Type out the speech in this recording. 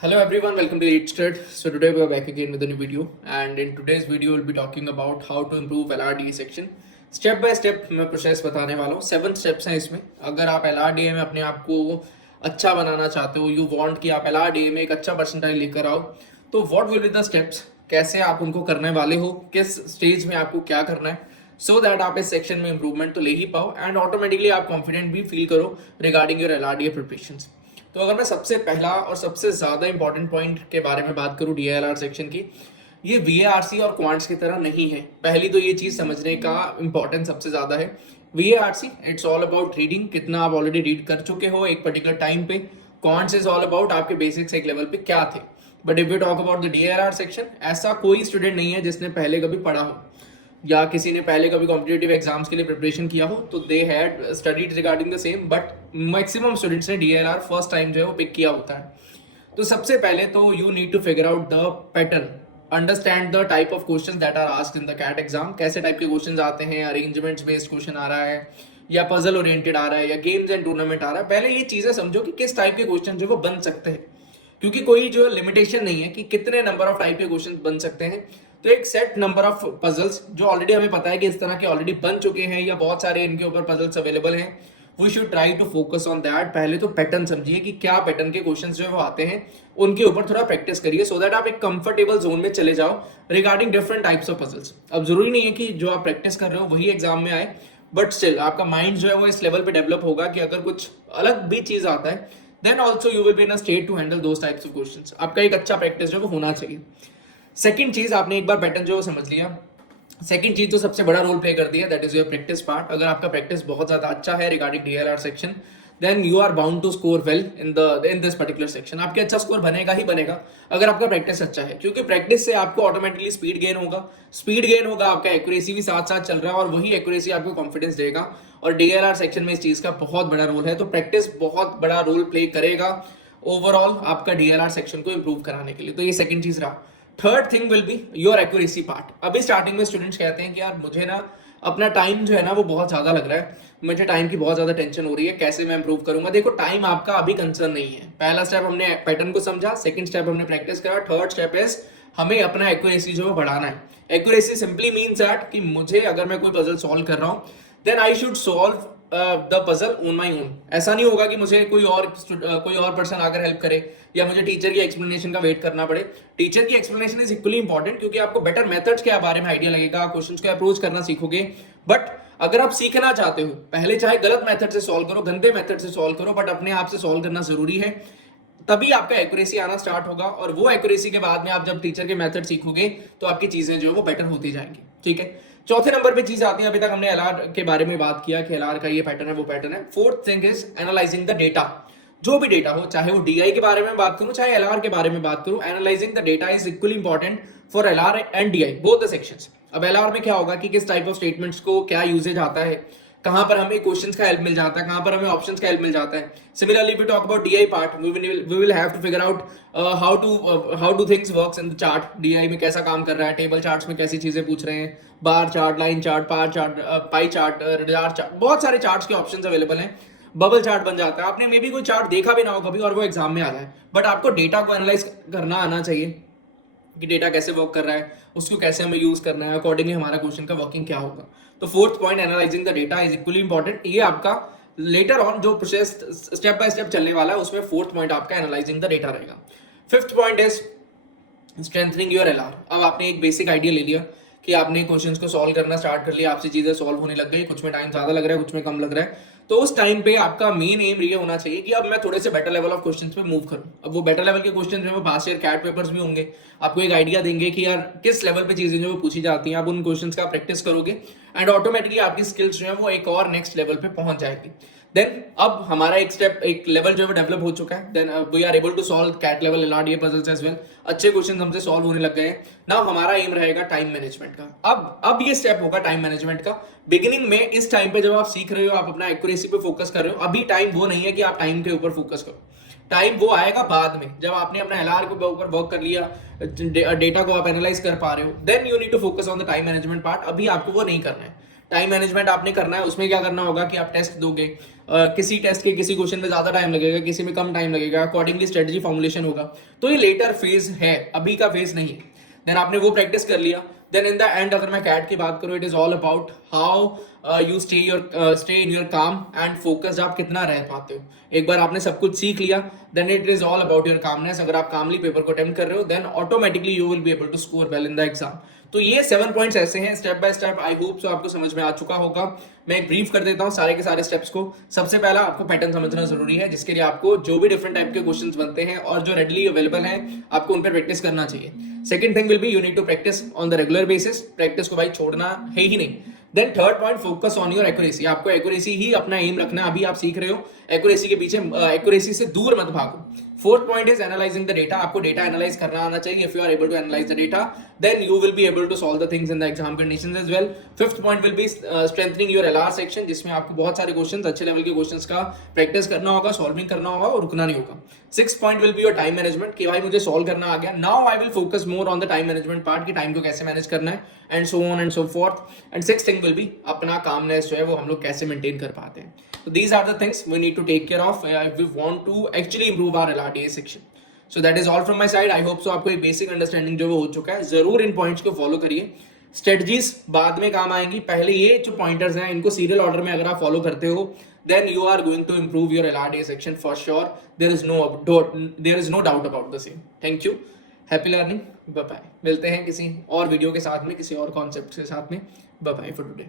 Hello everyone, welcome to EatStud. So today we are back again with a new video, and in today's video we'll be talking about how to improve LRDA section. Step by step मैं process बताने वाला हूँ। 7 steps हैं इसमें। अगर आप LRDA में अपने आप को अच्छा बनाना चाहते हो, यू वांट कि आप LRDA में एक अच्छा परसेंटाइल लेकर आओ, तो what will be the steps, कैसे आप उनको करने वाले हो, किस स्टेज में आपको क्या करना है, सो दैट आप इस सेक्शन में इंप्रूवमेंट तो ले ही पाओ एंड ऑटोमेटिकली आप कॉन्फिडेंट भी फील करो रिगार्डिंग योर LRDA प्रिपरेशंस। तो अगर मैं सबसे पहला और सबसे ज़्यादा इंपॉर्टेंट पॉइंट के बारे में बात करूँ DILR सेक्शन की, ये VARC और क्वांट्स की तरह नहीं है। पहली तो ये चीज़ समझने का इंपॉर्टेंस सबसे ज़्यादा है। VARC it's all about reading, कितना आप ऑलरेडी रीड कर चुके हो एक पर्टिकुलर टाइम पे। क्वांट्स इज ऑल अबाउट आपके बेसिक्स एक लेवल पे क्या थे। But if you talk about the DILR section, ऐसा कोई स्टूडेंट नहीं है जिसने पहले कभी पढ़ा हो या किसी ने पहले कभी कॉम्पिटिटिव एग्जाम्स के लिए प्रिपरेशन किया हो, तो they had studied regarding the same, but maximum students ने DILR फर्स्ट टाइम जो है वो पिक किया होता है। तो सबसे पहले तो you need to figure out the pattern, understand the type of questions that are asked in the CAT exam. कैसे टाइप के क्वेश्चंस आते हैं, अरेंजमेंट्स बेस्ड क्वेश्चन आ रहा है या पजल ओरिएंटेड आ रहा है या गेम्स एंड टूर्नामेंट आ रहा है। पहले ये चीजें समझो कि किस टाइप के क्वेश्चन जो वो बन सकते हैं, क्योंकि कोई जो लिमिटेशन नहीं है कि कितने नंबर ऑफ टाइप के क्वेश्चन बन सकते हैं। तो एक सेट नंबर ऑफ पजल्स जो ऑलरेडी हमें पता है कि इस तरह के ऑलरेडी बन चुके हैं या बहुत सारे इनके ऊपर पजल्स अवेलेबल हैं, we should try to focus on that. पहले तो पैटर्न समझिए कि क्या पैटर्न के क्वेश्चंस जो है वो आते हैं, उनके ऊपर थोड़ा प्रैक्टिस करिए सो दैट आप एक कंफर्टेबल जोन में चले जाओ regarding different types of puzzles. अब जरूरी नहीं है कि जो आप प्रैक्टिस कर रहे हो वही एग्जाम में आए, बट स्टिल आपका माइंड जो है वो इस लेवल पे डेवलप होगा कि अगर कुछ अलग भी चीज आता है then also you will be in a state to handle those types of questions. आपका एक अच्छा प्रैक्टिस जो है वो होना चाहिए। सेकंड चीज, आपने एक बार पैटर्न जो समझ लिया, सेकंड चीज तो सबसे बड़ा रोल प्ले करती है, that is your practice part. अगर आपका प्रैक्टिस बहुत ज्यादा अच्छा है regarding DILR section, then you are bound to score well in this particular section. आपके अच्छा स्कोर बनेगा ही बनेगा अगर आपका प्रैक्टिस अच्छा है, क्योंकि प्रैक्टिस से आपको ऑटोमेटिकली स्पीड गेन होगा। स्पीड गेन होगा, आपका एक्यूरेसी भी साथ साथ चल रहा है और वही एक्यूरेसी आपको कॉन्फिडेंस देगा। और DILR सेक्शन में इस चीज का बहुत बड़ा रोल है, तो प्रैक्टिस बहुत बड़ा रोल प्ले करेगा ओवरऑल आपका DILR सेक्शन को इंप्रूव कराने के लिए। तो ये सेकंड चीज रहा। Third thing will be your accuracy part. अभी स्टार्टिंग में स्टूडेंट्स कहते हैं कि यार मुझे ना अपना टाइम जो है ना वो बहुत ज़्यादा लग रहा है, मुझे टाइम की बहुत ज़्यादा टेंशन हो रही है, कैसे मैं इंप्रूव करूंगा। देखो, टाइम आपका अभी कंसर्न नहीं है। पहला स्टेप हमने पैटर्न को समझा, सेकंड स्टेप हमने प्रैक्टिस करा, थर्ड स्टेप इज हमें अपना एक्यूरेसी जो है बढ़ाना है। एक्यूरेसी सिंपली मीन्स दैट कि मुझे अगर मैं कोई पजल सॉल्व कर रहा हूँ then I should solve the puzzle on my own. ऐसा नहीं होगा कि मुझे कोई और पर्सन आकर हेल्प करे या मुझे टीचर की एक्सप्लेनेशन का वेट करना पड़े। टीचर की एक्सप्लेनेशन इज इक्वली इंपॉर्टेंट, क्योंकि आपको बेटर मेथड्स के बारे में आइडिया लगेगा, क्वेश्चंस को अप्रोच करना सीखोगे। बट अगर आप सीखना चाहते हो, पहले चाहे गलत मेथड से सॉल्व करो, गंदे मेथड से सॉल्व करो, बट अपने आप से सॉल्व करना जरूरी है, तभी आपका एक्यूरेसी आना स्टार्ट होगा। और वो एक्यूरेसी के बाद में आप जब टीचर के मेथड सीखोगे तो आपकी चीजें जो है वो बेटर होती जाएंगी। ठीक है, चौथे नंबर पे चीज आती है, अभी तक हमने LR के बारे में बात किया कि LR का ये पैटर्न है, वो पैटर्न है। Fourth thing is analysing the data. जो भी डेटा हो, चाहे वो DI के बारे में बात करूं चाहे LR के बारे में बात करूं, analysing the data is equally important for LR and DI both the sections. अब LR में क्या होगा कि किस टाइप ऑफ स्टेटमेंट्स को क्या यूजेज आता है, कहां पर हमें क्वेश्चंस का हेल्प मिल जाता है, कहां पर हमें ऑप्शंस का हेल्प मिल जाता है। Similarly we talk about DI part, we will have to figure out how to things works in the chart. DI में कैसा काम कर रहा है, टेबल चार्ट्स में कैसी चीजें पूछ रहे हैं, बार चार्ट, लाइन चार्ट, पार chart, pie chart, radar chart, बहुत सारे चार्ट्स के ऑप्शंस अवेलेबल हैं। बबल चार्ट बन जाता है, आपने मे बी कोई चार्ट देखा भी ना हो कभी और वो एग्जाम में आ जाए, बट आपको डेटा को एनालाइज करना आना चाहिए कि डेटा कैसे वर्क कर रहा है, उसको कैसे हमें यूज करना है, अकॉर्डिंगली हमारा क्वेश्चन का वर्किंग क्या होगा। तो fourth point, analysing the data is equally important. ये आपका लेटर ऑन जो प्रोसेस स्टेप बाय स्टेप चलने वाला है उसमें फोर्थ पॉइंट आपका एनालाइजिंग द डेटा रहेगा। Fifth point is strengthening your LR। अब आपने एक बेसिक आइडिया ले लिया कि आपने क्वेश्चंस को सॉल्व करना स्टार्ट कर लिया, आपसे चीजें सॉल्व होने लग गई, कुछ में टाइम ज्यादा लग रहा है, कुछ में कम लग रहा है, तो उस टाइम पे आपका मेन एम ये होना चाहिए कि अब मैं थोड़े से बेटर लेवल ऑफ क्वेश्चंस पे मूव करूं। अब वो बेटर लेवल के क्वेश्चंस में वो पास ईयर कैट पेपर्स भी होंगे, आपको एक आइडिया देंगे कि यार किस लेवल पे चीजें जो पूछी जाती हैं, आप उन क्वेश्चंस का प्रैक्टिस करोगे एंड ऑटोमेटिकली आपकी स्किल्स जो है वो एक और नेक्स्ट लेवल पे पहुंच जाएगी। देन अब हमारा एक लेवल जो है डेवलप हो चुका है, then we are able to solve CAT level LRDA puzzles as well. अच्छे क्वेश्चन हमसे सॉल्व होने लग गए हैं। नाउ हमारा एम रहेगा टाइम मैनेजमेंट का। अब ये स्टेप होगा टाइम मैनेजमेंट का। बिगिनिंग में इस टाइम पे जब आप सीख रहे हो, आप अपना एक्यूरेसी पे फोकस कर रहे हो, अभी टाइम वो नहीं है कि आप टाइम के ऊपर फोकस करो। टाइम वो आएगा बाद में, जब आपने अपना LR के ऊपर वर्क कर लिया, डेटा को आप एनालाइज कर पा रहे हो, then you need to focus on the time management part. अभी आपको वो नहीं करना है। टाइम मैनेजमेंट आपने करना है, उसमें क्या करना होगा कि आप टेस्ट दोगे, किसी टेस्ट के किसी क्वेश्चन में ज्यादा टाइम लगेगा, किसी में कम टाइम लगेगा, अकॉर्डिंगली स्ट्रेटजी फॉर्मुलेशन होगा। तो ये लेटर फेज है, अभी का फेज नहीं है। देन आपने वो प्रैक्टिस कर लिया, देन इन द एंड अगर मैं कैट की बात करूं, it is all about how you stay in your काम एंड फोकस, आप कितना रह पाते हो। एक बार आपने सब कुछ सीख लिया, then it is all about your calmness. अगर आप कामली पेपर को अटेम्प्ट कर रहे हो, then automatically you will be able to score well in the exam. तो ये 7 पॉइंट्स ऐसे हैं step by step. I hope so आपको समझ में आ चुका होगा। मैं एक ब्रीफ कर देता हूँ सारे के सारे स्टेप्स को। सबसे पहला, आपको पैटर्न समझना जरूरी है, जिसके लिए आपको जो भी डिफरेंट टाइप के क्वेश्चंस बनते हैं और जो रेडली अवेलेबल हैं, आपको उन पर प्रैक्टिस करना चाहिए। Second thing will be, you need to practice on the regular basis. Practice को भाई छोड़ना है ही नहीं। Then third point, focus on your accuracy. आपको एक्यूरेसी ही अपना एम रखना है। अभी आप सीख रहे हो, एक्यूरेसी के पीछे, एक्यूरेसी से दूर मत भागो। Fourth point is analysing the data. आपको डेटा एनालाइज करना आना चाहिए। If you are able to analyse the data, then you will be able to solve the things in the exam conditions as well. Fifth point will be strengthening your LR section, जिसमें आपको बहुत सारे questions, अच्छे level के questions का practice करना होगा, solving करना होगा और रुकना नहीं होगा। Six point will be your time management, कि भाई मुझे सॉल्व करना आ गया, now I will focus more on the time management part, कि टाइम को कैसे मैनेज करना है, and so on and so fourth. And six thing will B, अपना कामनेस जो है वो हम लोग कैसे मेंटेन कर पाते हैं। So these are the things we need to take care of if we want to actually improve our LRDA section. So that is all from my side. I hope so आपको एक basic understanding जो वो हो चुका है। जरूर इन points को follow करिए। स्ट्रेटजीज बाद में काम आएंगी, पहले ये जो पॉइंटर्स हैं इनको सीरियल ऑर्डर में अगर आप फॉलो करते हो, then you are going to improve your LRDA section for sure. There is no doubt about the same. Thank you. Happy learning. Bye bye. मिलते हैं किसी और वीडियो के साथ में, किसी और कॉन्सेप्ट के साथ में। Bye bye for today.